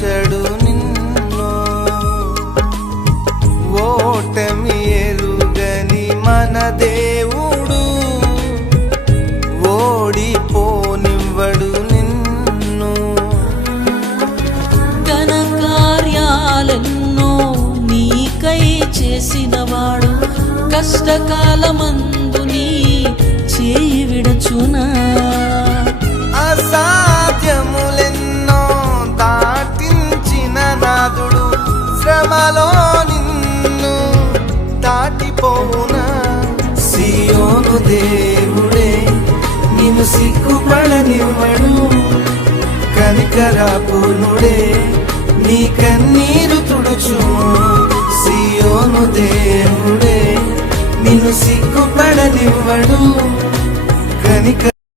విడచడు నిన్ను. ఓటమి ఎరుగని మన దేవుడు ఓడిపోనివ్వడు నిన్ను. ఘన కార్యాలెన్నో నీకై చేసినవాడు కష్టకాలమందు నీ చేయి విడచునా. అసాధ్యములెన్నో దాటించిన నాదుడు శ్రమలో నిన్ను దాటిపోవునా. సియోను దేవుడే నిన్ను సిగ్గుపడనివ్వడు, కనికరాపూర్ణుడే నీ కన్నీరు తుడుచుము. సియోను దేవుడే నిన్ను సిగ్గుపడనివ్వడు, కనిక